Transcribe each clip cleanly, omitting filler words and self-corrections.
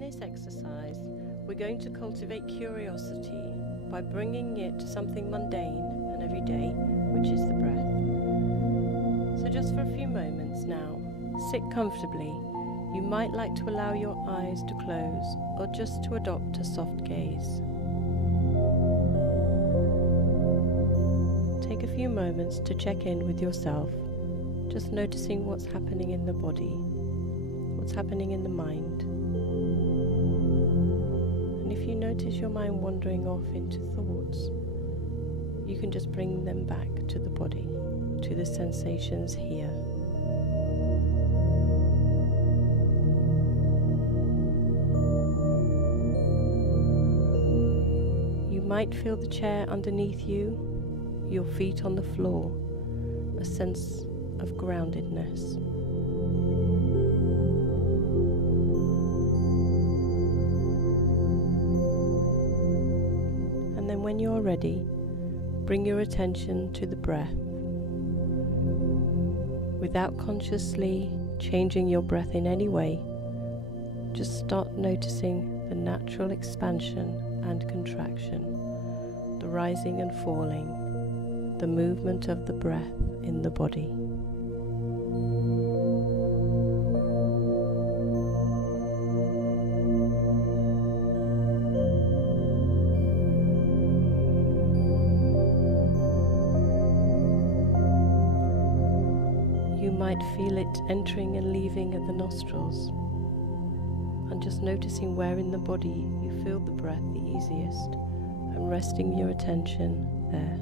this exercise, we're going to cultivate curiosity by bringing it to something mundane and everyday, which is the breath. So just for a few moments now, sit comfortably. You might like to allow your eyes to close or just to adopt a soft gaze. Take a few moments to check in with yourself, just noticing what's happening in the body, what's happening in the mind. And if you notice your mind wandering off into thoughts, you can just bring them back to the body, to the sensations here. You might feel the chair underneath you, your feet on the floor, a sense of groundedness. And then when you're ready, bring your attention to the breath. Without consciously changing your breath in any way, just start noticing the natural expansion and contraction, the rising and falling, the movement of the breath in the body. You might feel it entering and leaving at the nostrils, and just noticing where in the body you feel the breath the easiest, and resting your attention there.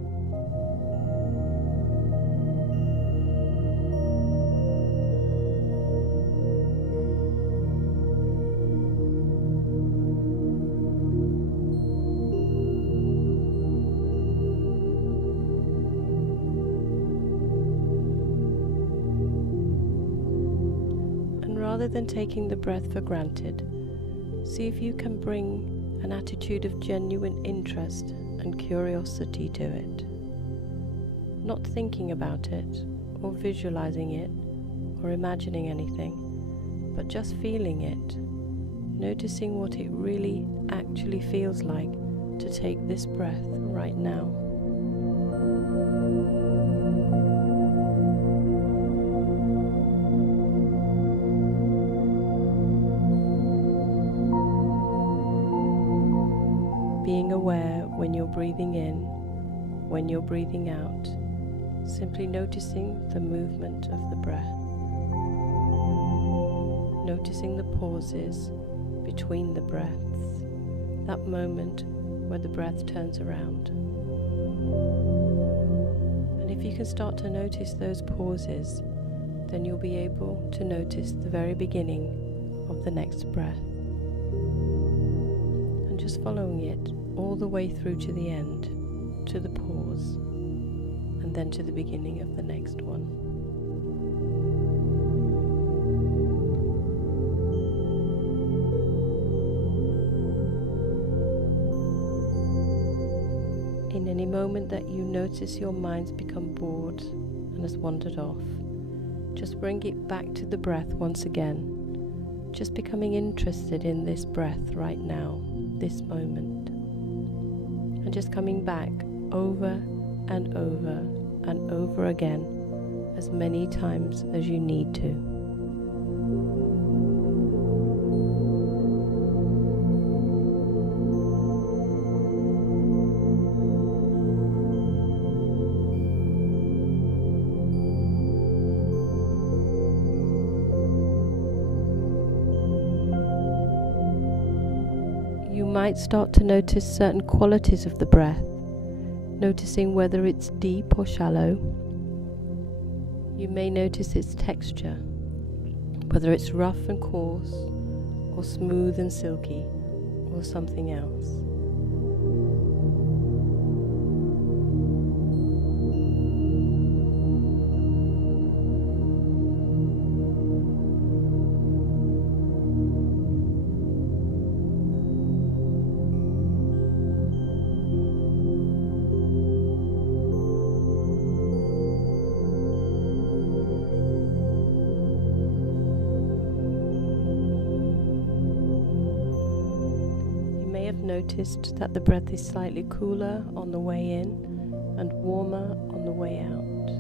Rather than taking the breath for granted, see if you can bring an attitude of genuine interest and curiosity to it. Not thinking about it, or visualizing it, or imagining anything, but just feeling it, noticing what it really actually feels like to take this breath right now. Being aware when you're breathing in, when you're breathing out, simply noticing the movement of the breath, noticing the pauses between the breaths, that moment where the breath turns around. And if you can start to notice those pauses, then you'll be able to notice the very beginning of the next breath. And just following it all the way through to the end, to the pause, and then to the beginning of the next one. In any moment that you notice your mind's become bored and has wandered off, just bring it back to the breath once again, just becoming interested in this breath right now, this moment. And just coming back over and over and over again as many times as you need to. You might start to notice certain qualities of the breath, noticing whether it's deep or shallow. You may notice its texture, whether it's rough and coarse, or smooth and silky, or something else. noticed that the breath is slightly cooler on the way in and warmer on the way out.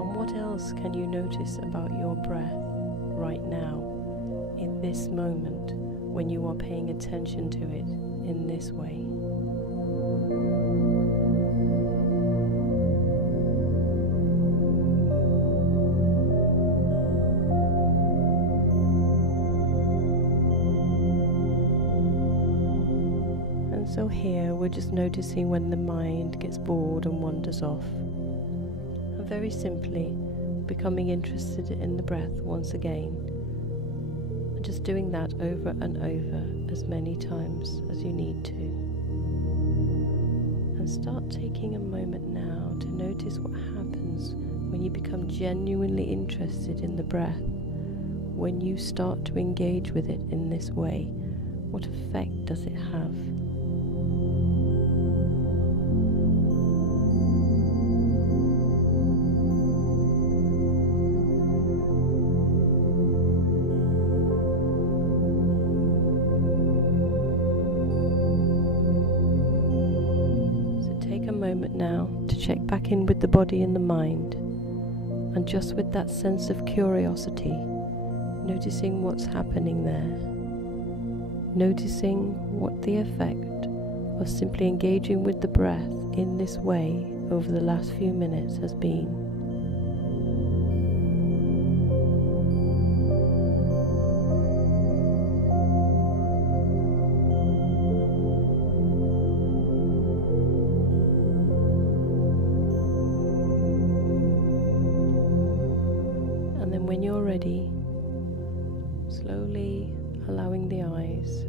And what else can you notice about your breath right now, in this moment, when you are paying attention to it in this way? So here we're just noticing when the mind gets bored and wanders off, and very simply becoming interested in the breath once again, and just doing that over and over as many times as you need to. And start taking a moment now to notice what happens when you become genuinely interested in the breath, when you start to engage with it in this way. What effect does it have? Moment now to check back in with the body and the mind, and just with that sense of curiosity, noticing what's happening there, noticing what the effect of simply engaging with the breath in this way over the last few minutes has been. When you're ready, slowly allowing the eyes